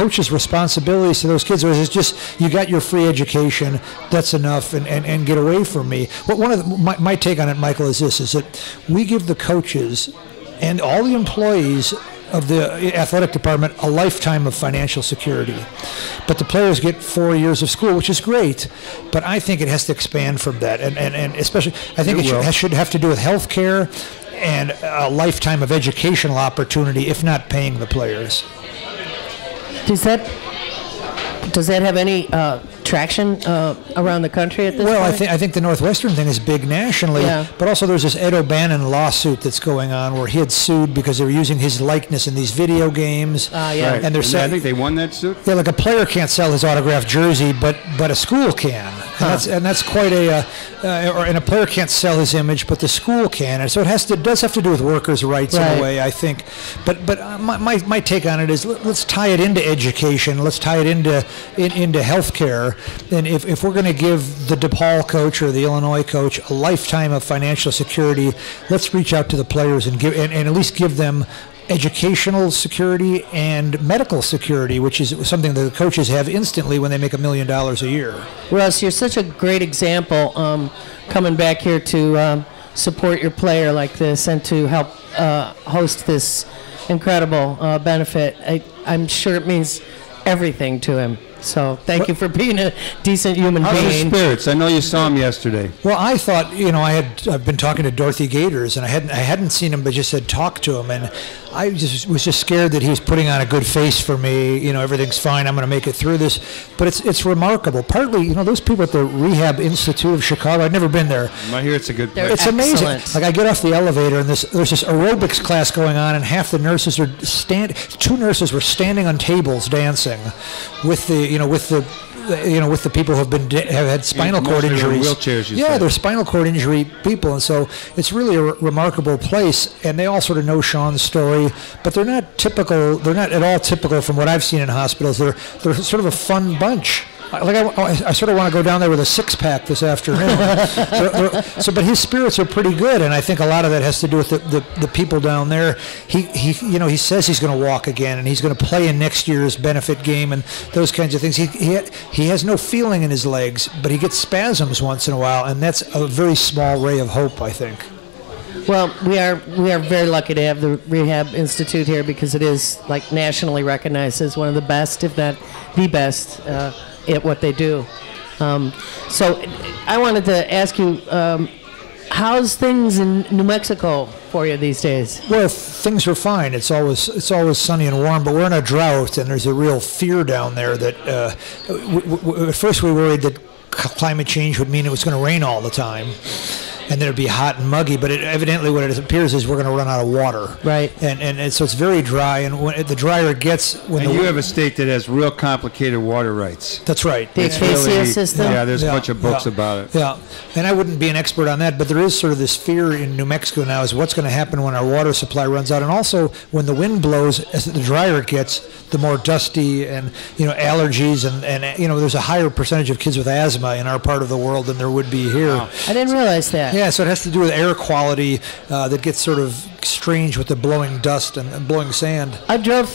coach's responsibilities to those kids, or is it just you got your free education, that's enough, and get away from me? One of my take on it, Michael, is this: is that we give the coaches and all the employees of the athletic department a lifetime of financial security, but the players get 4 years of school, which is great, but I think it has to expand from that, and especially I think it should have to do with health care and a lifetime of educational opportunity, if not paying the players. Does that have any traction around the country at this point? Well, I think the Northwestern thing is big nationally, but also there's this Ed O'Bannon lawsuit that's going on where he had sued because they were using his likeness in these video games. Right. And I think they won that suit. Yeah, like a player can't sell his autographed jersey, but a school can, and that's quite and a player can't sell his image, but the school can, and so it does have to do with workers' rights in a way, I think. But my take on it is let's tie it into education, let's tie it into healthcare. And if we're going to give the DePaul coach or the Illinois coach a lifetime of financial security, let's reach out to the players and at least give them educational security and medical security, which is something that the coaches have instantly when they make $1 million a year. Russ, you're such a great example coming back here to support your player like this and to help host this incredible benefit. I'm sure it means everything to him. So thank you for being a decent human being. How's his spirits? I know you saw him yesterday. Well, I thought, I've been talking to Dorothy Gators, and I hadn't seen him, but just had talked to him, and I was just scared that he was putting on a good face for me. Everything's fine. I'm going to make it through this. But it's remarkable. Partly, those people at the Rehab Institute of Chicago. I've never been there. I hear it's a good place. It's amazing. Like I get off the elevator and there's this aerobics class going on, and half the nurses are two nurses were standing on tables dancing with the people who have had spinal cord injuries. Wheelchairs, they're spinal cord injury people, and so it's really a remarkable place. And they all sort of know Shawn's story, but they're not typical. They're not at all typical from what I've seen in hospitals. They're sort of a fun bunch. I sort of want to go down there with a six-pack this afternoon. But his spirits are pretty good, and I think a lot of that has to do with the people down there. He says he's going to walk again, and he's going to play in next year's benefit game, and those kinds of things. He has no feeling in his legs, but he gets spasms once in a while, and that's a very small ray of hope, I think. Well, we are very lucky to have the Rehab Institute here because it is nationally recognized as one of the best, if not the best, at what they do. So I wanted to ask you, how's things in New Mexico for you these days? Well, things are fine. It's always sunny and warm, but we're in a drought, and there's a real fear down there that at first we worried that climate change would mean it was going to rain all the time, and then it'd be hot and muggy, but evidently what it appears is we're going to run out of water. Right. And so it's very dry, and the drier it gets... you have a state that has real complicated water rights. That's right. The Acacia system? Yeah, there's a bunch of books about it. Yeah, and I wouldn't be an expert on that, but there is sort of this fear in New Mexico now is what's going to happen when our water supply runs out, and also when the wind blows, as the drier it gets, the more dusty and, allergies, and there's a higher percentage of kids with asthma in our part of the world than there would be here. Wow. I didn't realize that. Yeah, so it has to do with air quality that gets sort of strange with the blowing dust and blowing sand. I drove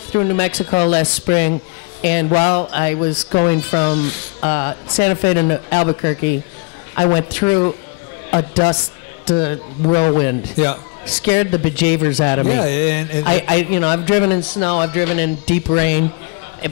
through New Mexico last spring, and while I was going from Santa Fe to Albuquerque, I went through a dust whirlwind. Yeah. Scared the bejeevers out of me. Yeah, and I've driven in snow, I've driven in deep rain,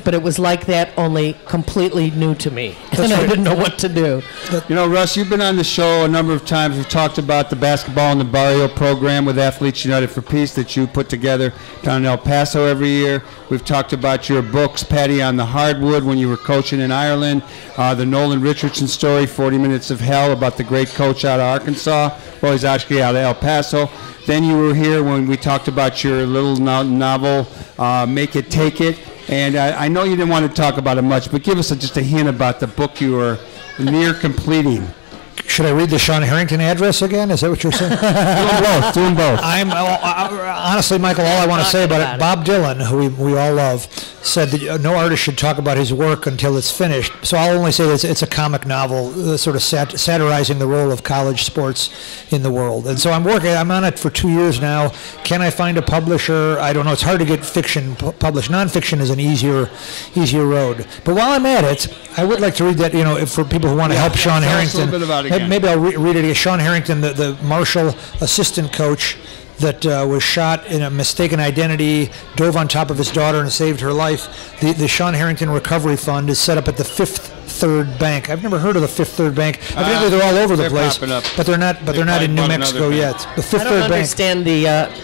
but it was like that, only completely new to me. And I didn't know what to do. Russ, you've been on the show a number of times. We've talked about the Basketball in the Barrio program with Athletes United for Peace that you put together down in El Paso every year. We've talked about your books, Patty on the Hardwood, when you were coaching in Ireland, the Nolan Richardson story, 40 Minutes of Hell, about the great coach out of Arkansas. Well, he's actually out of El Paso. Then you were here when we talked about your little novel, Make It, Take It. And I know you didn't want to talk about it much, but give us just a hint about the book you were near completing. Should I read the Shawn Harrington address again? Is that what you're saying? Do them both. Do them both. Honestly, Michael, all I want to say about it, Bob Dylan, who we all love, said that no artist should talk about his work until it's finished. So I'll only say that it's a comic novel, sort of satirizing the role of college sports in the world. And so I'm on it for 2 years now. Can I find a publisher? I don't know. It's hard to get fiction published. Nonfiction is an easier road. But while I'm at it, I would like to read that, for people who want to help Shawn Harrington. A little bit about it again. Maybe I'll read it again. Shawn Harrington, the Marshall assistant coach that was shot in a mistaken identity, dove on top of his daughter and saved her life. The Shawn Harrington Recovery Fund is set up at the Fifth Third Bank. I've never heard of the Fifth Third Bank. Evidently, they're all over the place, but they're not. But they're not in New Mexico yet. The Fifth Third Bank.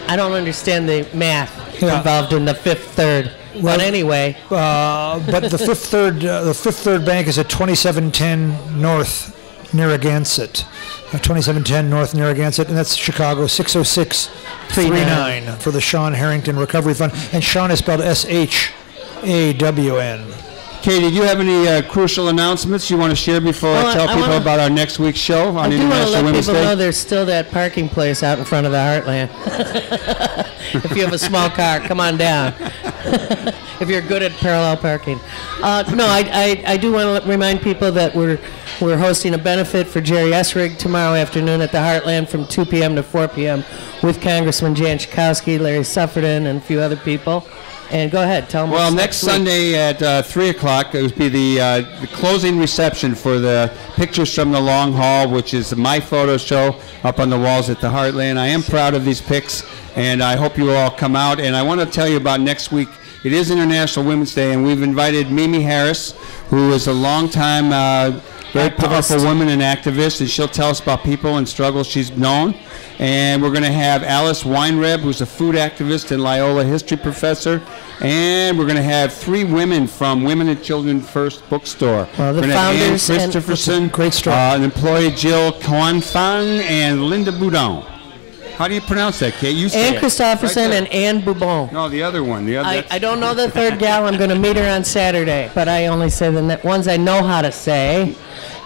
I don't understand the math involved in the Fifth Third. But anyway. But the Fifth Third Bank is at 2710 North Narragansett. 2710 North Narragansett, and that's Chicago, 60639 for the Shawn Harrington Recovery Fund. And Shawn is spelled SHAWN. Katie, do you have any crucial announcements you want to share before I tell people about our next week's show on International Women's Day? I do want to let people know there's still that parking place out in front of the Heartland. If you have a small car, come on down. If you're good at parallel parking. I do want to remind people that we're hosting a benefit for Jerry Essrig tomorrow afternoon at the Heartland from 2 p.m. to 4 p.m. with Congressman Jan Schakowsky, Larry Sufferton, and a few other people. And go ahead, tell them. Well, next Sunday at 3 o'clock, it would be the closing reception for the Pictures from the Long Haul, which is my photo show up on the walls at the Heartland. I am proud of these pics, and I hope you all come out. And I want to tell you about next week. It is International Women's Day, and we've invited Mimi Harris, who is a longtime, very powerful woman and activist, and she'll tell us about people and struggles she's known. And we're going to have Alice Weinreb, who's a food activist and Loyola history professor. And we're going to have 3 women from Women and Children First Bookstore. Well, the we're going to have Ann founders Christopherson, great story. An employee Jill Kwan-Fang, and Linda Boudon. How do you pronounce that, Kate? You say Ann it. Christopherson Right and Ann Boubon. No, the other one. I don't know the third gal. I'm going to meet her on Saturday, but I only say the ones I know how to say.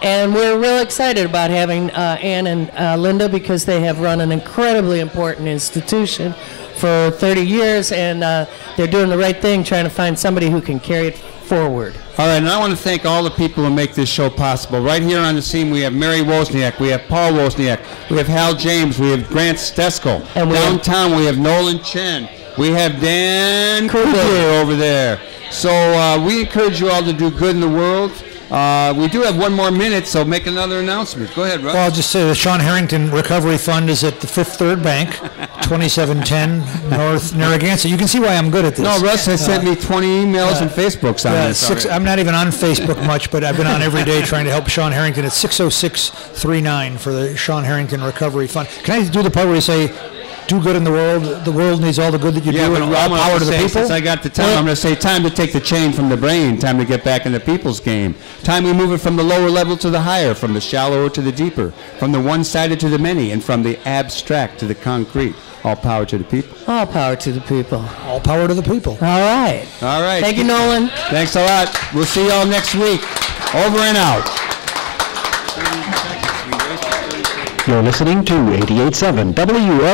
And we're real excited about having Ann and Linda because they have run an incredibly important institution for 30 years, and they're doing the right thing, trying to find somebody who can carry it forward. All right, and I want to thank all the people who make this show possible. Right here on the scene, we have Mary Wozniak, we have Paul Wozniak, we have Hal James, we have Grant Steskel. And downtown, we have Nolan Chen. We have Dan Kruger over there. So we encourage you all to do good in the world. We do have 1 more minute, so make another announcement. Go ahead, Russ. Well, I'll just say the Shawn Harrington Recovery Fund is at the Fifth Third Bank, 2710 North Narragansett. You can see why I'm good at this. No, Russ has sent me 20 emails and Facebooks on this. I'm not even on Facebook much, but I've been on every day trying to help Shawn Harrington. It's 60639 for the Shawn Harrington Recovery Fund. Can I do the part where you say, do good in the world. The world needs all the good that you do, and all power to the people. Since I got the time, I'm going to say time to take the chain from the brain, time to get back in the people's game. Time we move it from the lower level to the higher, from the shallower to the deeper, from the one-sided to the many, and from the abstract to the concrete. All power to the people. All power to the people. All power to the people. All right. All right. Thank you, Nolan. Thanks a lot. We'll see y'all next week. Over and out. You're listening to 88.7 WF.